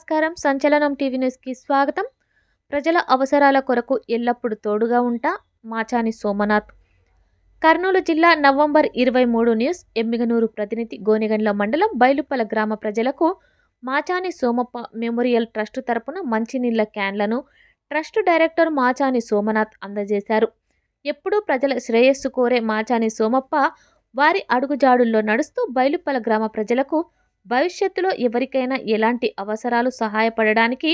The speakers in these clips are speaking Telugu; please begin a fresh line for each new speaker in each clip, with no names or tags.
నమస్కారం. సంచలనం టీవీ న్యూస్కి స్వాగతం. ప్రజల అవసరాల కొరకు ఎల్లప్పుడూ తోడుగా ఉంటా మాచాని సోమనాథ్. కర్నూలు జిల్లా నవంబర్ ఇరవై మూడు న్యూస్ ఎమ్మిగనూరు ప్రతినిధి గోనెగండ్ల మండలం బైలుపల గ్రామ ప్రజలకు మాచాని సోమప్ప మెమోరియల్ ట్రస్ట్ తరపున మంచినీళ్ళ క్యాన్లను ట్రస్ట్ డైరెక్టర్ మాచాని సోమనాథ్ అందజేశారు. ఎప్పుడూ ప్రజల శ్రేయస్సు కోరే మాచాని సోమప్ప వారి అడుగుజాడుల్లో నడుస్తూ బైలుపల గ్రామ ప్రజలకు భవిష్యత్తులో ఎవరికైనా ఎలాంటి అవసరాలు సహాయపడడానికి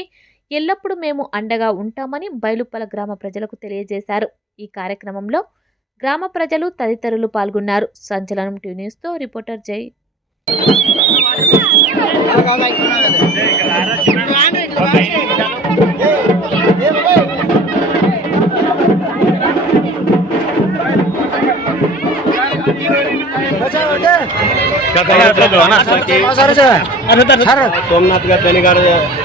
ఎల్లప్పుడూ మేము అండగా ఉంటామని బైలుపల గ్రామ ప్రజలకు తెలియజేశారు. ఈ కార్యక్రమంలో గ్రామ ప్రజలు తదితరులు పాల్గొన్నారు. సంచలనం టీవీ న్యూస్తో రిపోర్టర్ జై.
సోమనాథ్ గారు ధని గారు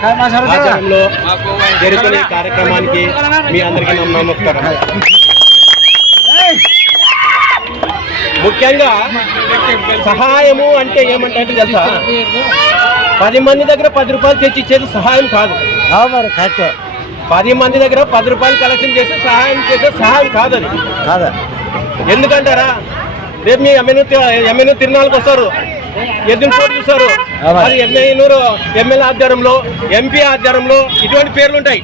ఆధ్వర్యంలో జరుగుతున్న ఈ కార్యక్రమానికి మీ అందరికీ నా నమస్కారం. ముఖ్యంగా సహాయము అంటే ఏమంటే తెలుసా? పది మంది దగ్గర పది రూపాయలు తెచ్చి ఇచ్చేది సహాయం కాదు. పది మంది దగ్గర పది రూపాయలు కలెక్షన్ చేసి సహాయం చేసే సహాయం కాదని.
కాదా?
ఎందుకంటారా? రేపు మీ ఎమ్మెల్యే ఎమ్మెల్యే తిరునాళ్ళకి వస్తారు. ఎద్దులు పోటీ చూస్తారు. అది ఎమ్మెల్యేనూరు ఎమ్మెల్యే ఆధ్వర్యంలో ఎంపీ ఆధ్వర్యంలో ఇటువంటి పేర్లు ఉంటాయి.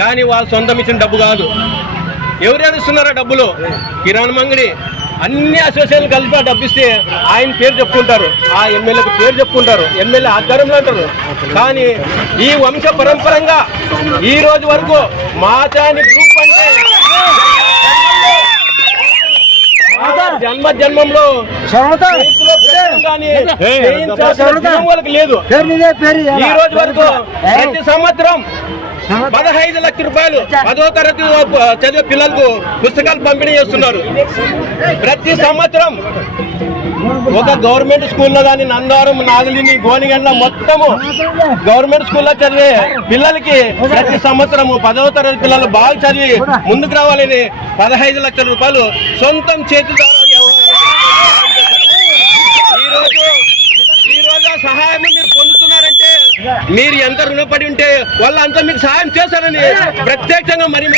కానీ వాళ్ళు సొంతం ఇచ్చిన డబ్బు కాదు. ఎవరు ఇస్తున్నారా డబ్బులు? కిరాణం అంగడి అన్ని అసోసియేషన్లు కలిపి ఆ డబ్బు ఇస్తే ఆయన పేరు చెప్పుకుంటారు. ఆ ఎమ్మెల్యేకి పేరు చెప్పుకుంటారు. ఎమ్మెల్యే ఆధ్వర్యంలో అంటారు. కానీ ఈ వంశ పరంపరంగా ఈ రోజు వరకు మాచాని గ్రూప్ అంటే జన్మ జన్మంలో వాళ్ళకి లేదు. ఈ రోజు వరకు ప్రతి సంవత్సరం పదహైదు లక్షల రూపాయలు పదో తరగతి చదివే పిల్లలకు పుస్తకాలు పంపిణీ చేస్తున్నారు. ప్రతి సంవత్సరం ఒక గవర్నమెంట్ స్కూల్లో కానీ నందవరం నాగలిని గోనిగండ్ల మొత్తము గవర్నమెంట్ స్కూల్లో చదివే పిల్లలకి ప్రతి సంవత్సరము పదవ తరగతి పిల్లలు బాగా చదివి ముందుకు రావాలని పదహైదు లక్షల రూపాయలు సొంతం చేతుల మీరు ఎంత రుణపడి ఉంటే వాళ్ళు అంత మీకు సహాయం చేస్తారని ప్రత్యేకంగా మరి